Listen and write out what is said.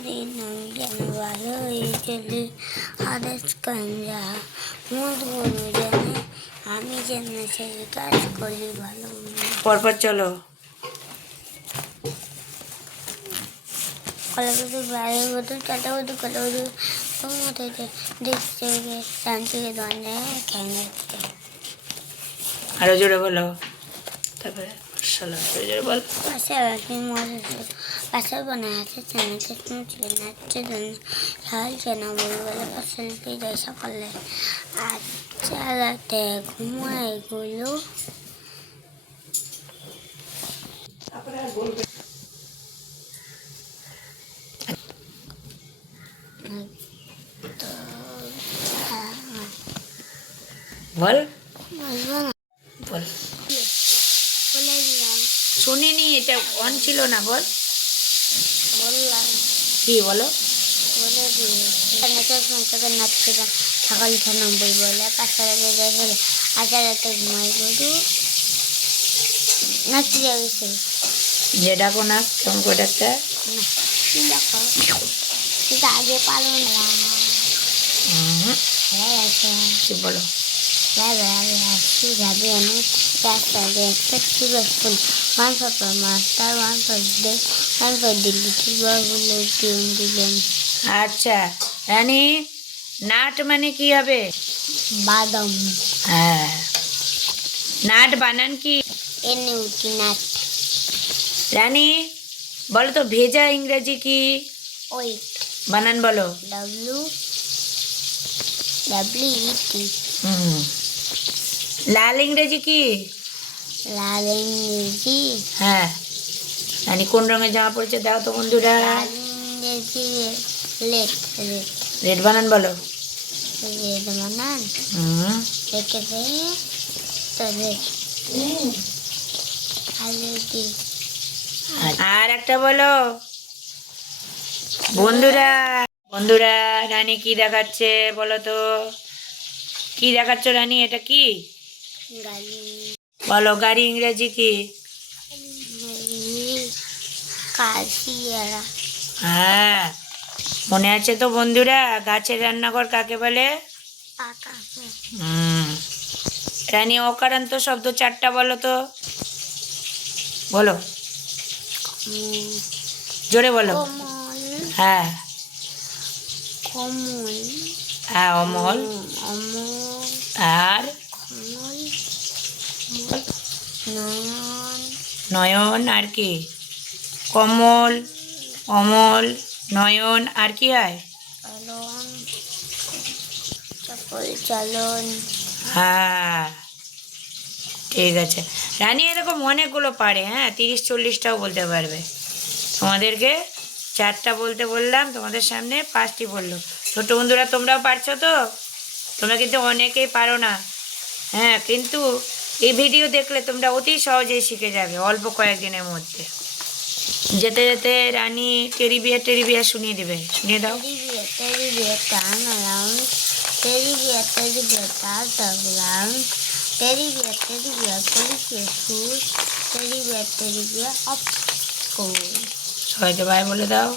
সারাদিন আমি যেন ভালো হয়ে চলি আদেশ কাঞ্জা মোট বলু জানে আমি যেন সেই কাজ করি ভালো পরপর চলো। কলাবধূ বাইরের বধূ চাটা বধূ কলাবধূ মতো দেখতে শান্তিকে দোয়ানে খেয়ে আরো জোরে বলো, তারপরে জোরে বল। পাশে একটি পাশে বানা আছে চেনা কৃষ্ণ ছিল নাচছে ঝাল চেনা বলে পাশে যায় সকালে আচ্ছা রাতে ঘুমায় এগুলো বল বল বলে দিলাম শুনিনি, এটা অন ছিল না। বল বললাম কি বলো? বলে দিয়ে নাচছে সকাল 96 বলে পাঁচটা রাতে দেখে আচ্ছা রাতে ঘুমায় গরু নাচতে যাবে যে ডাকো না, কেমন করে ডাকতে? দেখো এটা আগে পালন কি বলো? যাবে অনেক রাস্তা একটা সুরক্ষণ মাস্টার দিল্লি দিলেন। আচ্ছা রানী, নাট মানে কি হবে? বাদাম। হ্যাঁ, নাট বানান কি? এনে উঠি নাট। রানী বলো তো ভেজা ইংরেজি কি? ওয়েট। বানান বলো। WWET। লাল ইংরেজি কি? লাল ইংরেজি। হ্যাঁ, রানী কোন রঙের জামা পড়েছে দাও তো বন্ধুরা। লাল ইংরেজি রেড। রেড বানান বলো। রেড বানান রেখে দিয়ে তো রেড আর একটা বলো বন্ধুরা। বন্ধুরা রানী কি দেখাচ্ছে বলো তো? কি দেখাচ্ছ রানী? এটা কি? গাড়ি। বলো গাড়ি ইংরেজি কি? কাশিয়ারা। হ্যাঁ, মনে আছে তো বন্ধুরা? গাছের রান্নাঘর কাকে বলে? রানী অকারান্ত শব্দ 4টা বলো তো। বলো জোরে বলো। হ্যাঁ কমল। হ্যাঁ, অমল। আর নয়ন। নয়ন। আর কি? কমল, অমল, নয়ন। আর কি হয়? চলন। হ্যাঁ, ঠিক আছে। রানী এরকম অনেকগুলো পারে। হ্যাঁ, 30-40টাও বলতে পারবে। তোমাদেরকে 4টা বলতে বললাম, তোমাদের সামনে 5টি বললো। ছোট বন্ধুরা তোমরাও পারছো তো? তোমরা কিন্তু অনেকেই পারো না। হ্যাঁ, কিন্তু এই ভিডিও দেখলে তোমরা অতি সহজেই শিখে যাবে অল্প কয়েকদিনের মধ্যে। যেতে যেতে রানী টেরি বিয়ার শুনিয়ে দেবে। শুনিয়ে দাও। Teddy bear turn around. Teddy bear turn around. Teddy bear police your shoes. Teddy bear off school. সবাইকে বাই বলে দাও।